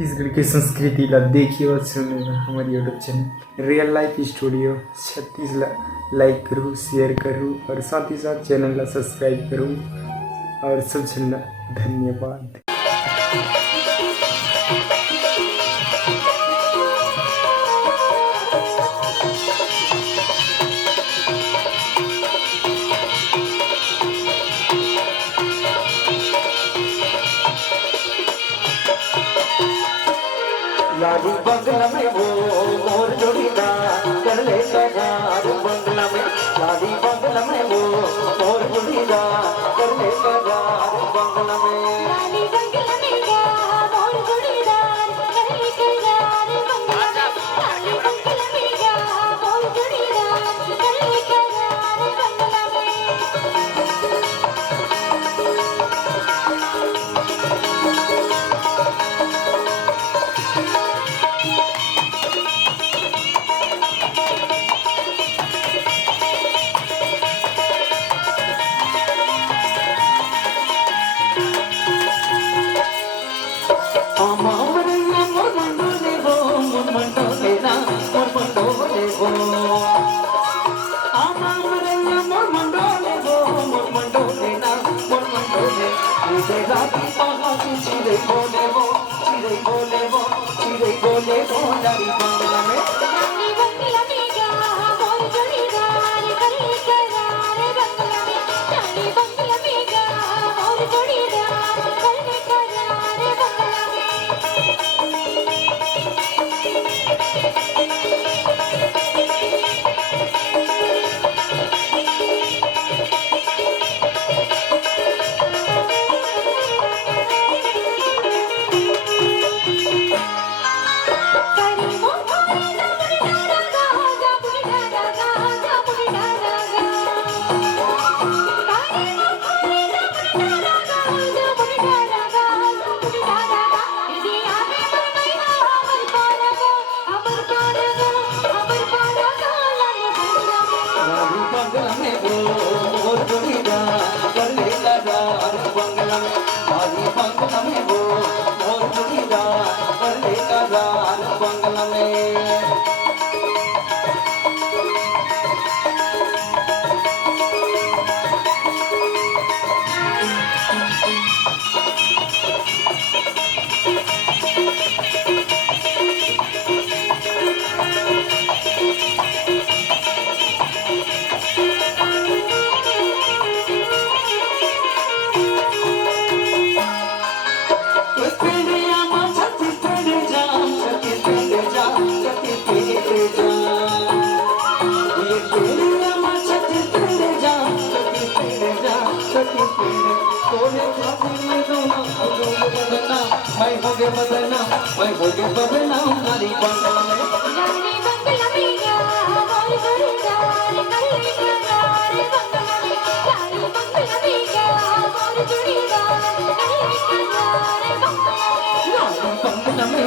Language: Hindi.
छत्तीसगढ़ की संस्कृति ला देखिए और सुनिए हमारे YouTube channel real life studio छत्तीस लाइक करूँ, शेयर करूँ और साथ ही साथ चैनल ला सब्सक्राइब करूँ और सब सुनना। धन्यवाद। लाली बंगला में वो मोर जोड़ीदार कर ले करार बंगला में, लाली बंगला में वो मोर जोड़ीदार कर ले करार बंगला में, लाली बंगला में वो मोर जोड़ीदार कर ले करार बंगला में, लाली बंगला में वो मोर जोड़ीदार कर ले करार बंगला में। चिड़ै बोले वो चिड़ै बोले वो चिड़ै बोले वो लाली बंगला में, लाली बंगला में मोर जोड़ीदार कर ले करार बंगला में, लाली बंगला में मोर जोड़ीदार कर ले करार बंगला में। बंगला में मैं हो गया बदनाम, मैं हो गया बदनाम लाली बंगला में, लाली बंगला में मोर जोड़ीदार कर ले करार बंगला में, लाली बंगला में मोर जोड़ीदार कर ले करार बंगला में। लाली बंगला में